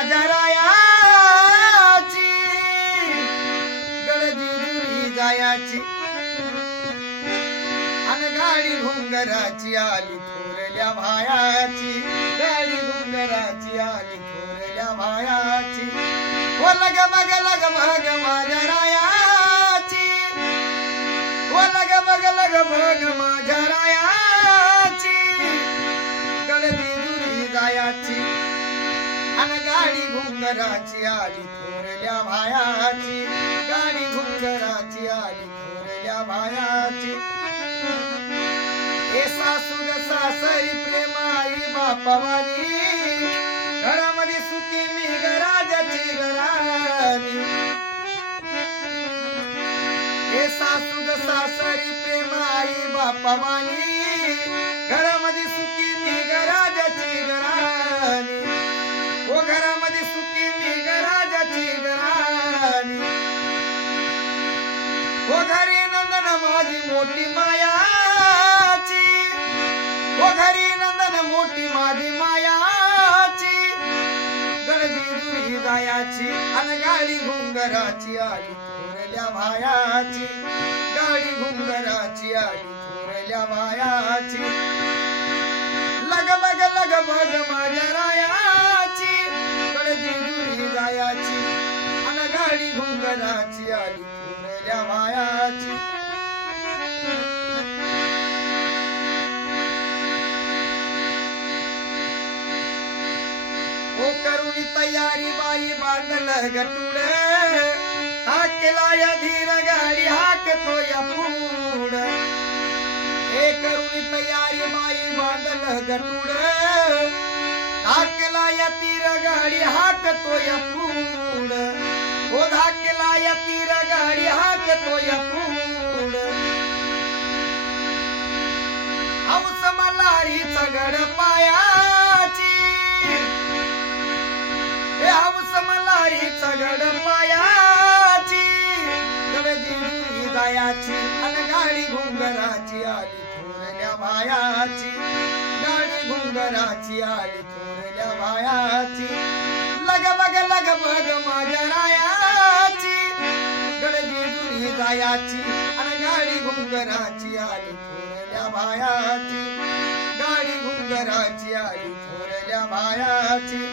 माझ्या रायाची गळदी दुरी जायाची. अन गाडी घुंगराची आली थोरल्या भायाची. गाडी घुंगराची आली थोरल्या भायाची. ओ लग मग लग मग माझ्या रायाची. ओ लग मग लग मग माझ्या रायाची. गळदी दुरी जायाची. अन गाडी घुंगराची आली थोरल्या भायाची गाडी घुंगराची आली थोरल्या भायाची ए सासू ग सासरी प्रेमाई बापावानी घरामध्ये सुखी मी गराजाची घरानी ए सासू ग सासरी प्रेमाई बापावानी घरामध्ये सुखी मी गरा मोठी मायाची. ओ घरी नंदन मोठी माझी मायाची. गणजी दुरी जायाची आणि गाडी घुंगराची आली थोरल्या भायाची गाडी घुंगराची आली थोरल्या भायाची लग बग लग बग माझ्या रायाची. गणजी दुरी जायाची आणि गाडी घुंगराची आली थोरल्या भायाची करुणी तयारी बाई बांधल गटुड हाकेला या धीर गाडी हाकतो या पूड. ए करुणी तयारी बाई बांधल गटुड हाकेला या तीर गाडी हाकतो या पूड. ओ धाकेला या तीर गाडी हाकतो या पूड. औस मल्हारी चगड पाया दुरी आणि गाडी घुंगराची आली थोरल्या भायाची गाडी घुंगराची आली थोरल्या भायाची लग बग लग बग माझ्या रायाची. गडगी दुरी जायाची आणि गाडी घुंगराची आली थोरल्या भायाची गाडी घुंगराची आली थोरल्या भायाची